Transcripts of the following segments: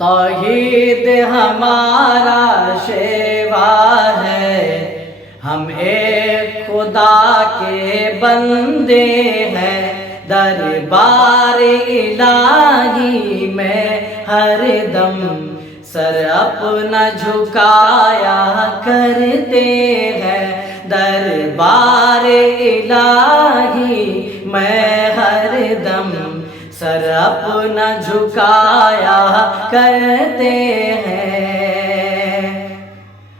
توحید ہمارا شیوا ہے، ہم ایک خدا کے بندے ہیں، دربار الہی میں ہر دم سر اپنا جھکایا کرتے ہیں، دربار الہی میں ہر دم سر اپنا جھکایا کرتے ہیں۔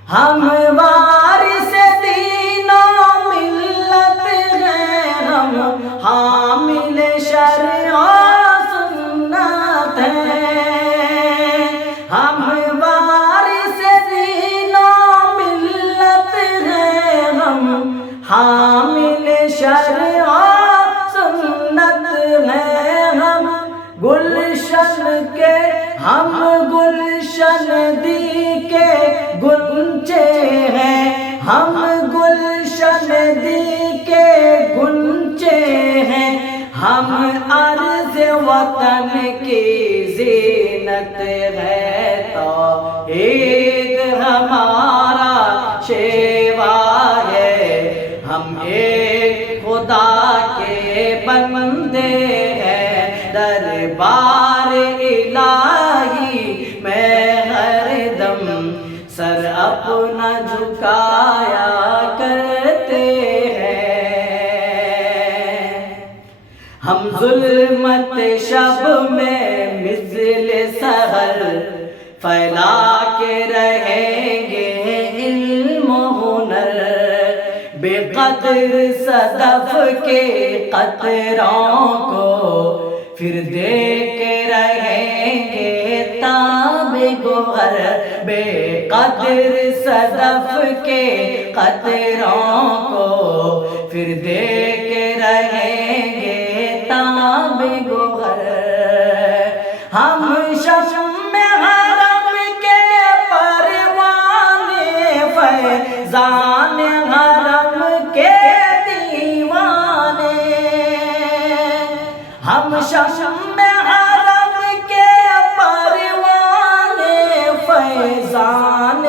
ہم وارث دین و ملت ہیں، ہم حامل شرع و سنت ہیں، ہم وارث دین و ملت ہیں، ہم حامل شرع و سنت ہیں، ہم گلشن دی کے گنچے ہیں، ہم گلشن دی کے گنچے ہیں، ہم عرض وطن کی زینت ہے، توحید ہمارا شیوا ہے، ہم ایک خدا کے بندے ہیں، دربار الہی میں ہر دم سر اپنا جھکایا کرتے ہیں۔ ہم ظلمت شب میں مثل سحر پھیلا کے رہیں گے علم و ہنر، بے قدر صدف کے قطروں کو پھر دے کے رہیں گے تاب گوہر، بے قدر صدف کے قطروں کو پھر دے کے رہیں گے تاب گوہر۔ ہم شمع حرم کے پروانے، فیضان حرم کے دیوانے، ہم شمع حرم کے پروانے، فیضان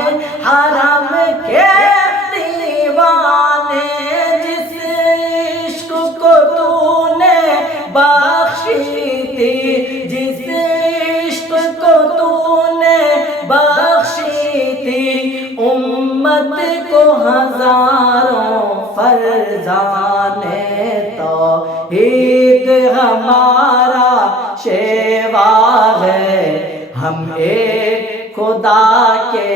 حرم کے دیوانے، جس عشق کو تو نے بخشی تھی، جس عشق کو تو نے بخشی تھی، امت کو ہزاروں فرزان، توحید ہمارا شیوا ہے، ہم ایک خدا کے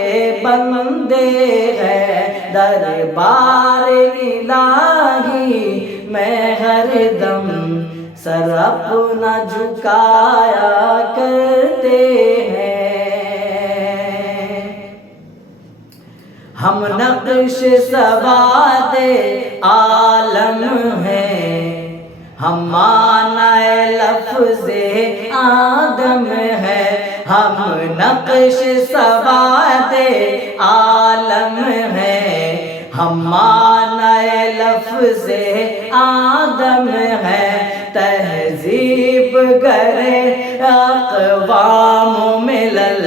بندے ہیں، دربار الہی میں ہر دم سر اپنا جھکایا کرتے ہیں۔ ہم نقش سواد عالم ہیں، ہم معنی لفظ آدم ہے، ہم نقش سواد عالم ہے، ہم معنی لفظ آدم ہے، تہذیب گر اقوام و ملل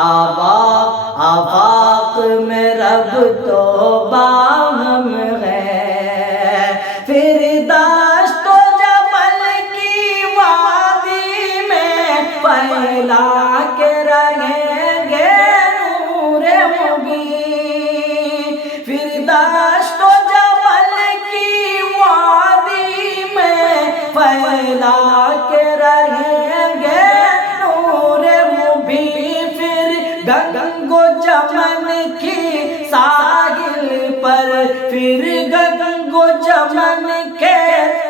آفاق میں رب تو باہم ہے، پھر دشت و جبل کی وادی میں پھیلا کے رہیں گے نور مبین، پھر دشت و جبل کی وادی میں پھیلا کے رہیں گے نور مبین، پھر گنگ و چمن کی ساحل پر، پھر گنگ و چمن کے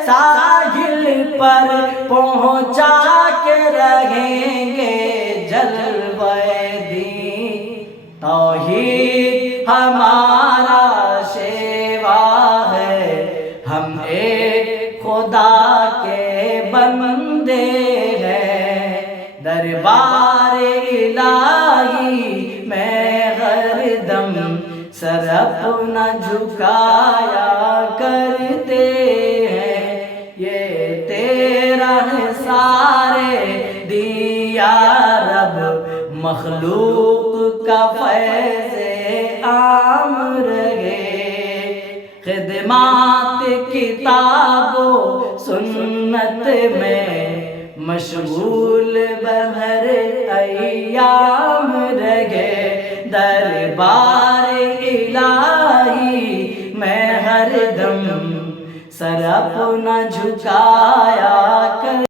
ساحل پر پہنچا کے رہیں گے جلوہ دین، توحید ہمارا شیوا ہے، ہم ایک خدا کے بندے ہیں، دربار الہی میں ہر دم سر اپنا جھکایا کرتے ہیں، یہ تیرا ہے سارے دیا رب مخلوق کا فیض عام رہے، خدمات کتاب و سنت میں مشغول بہر ایام رہے، دربار الہی میں ہر دم سر اپنا جھکایا کر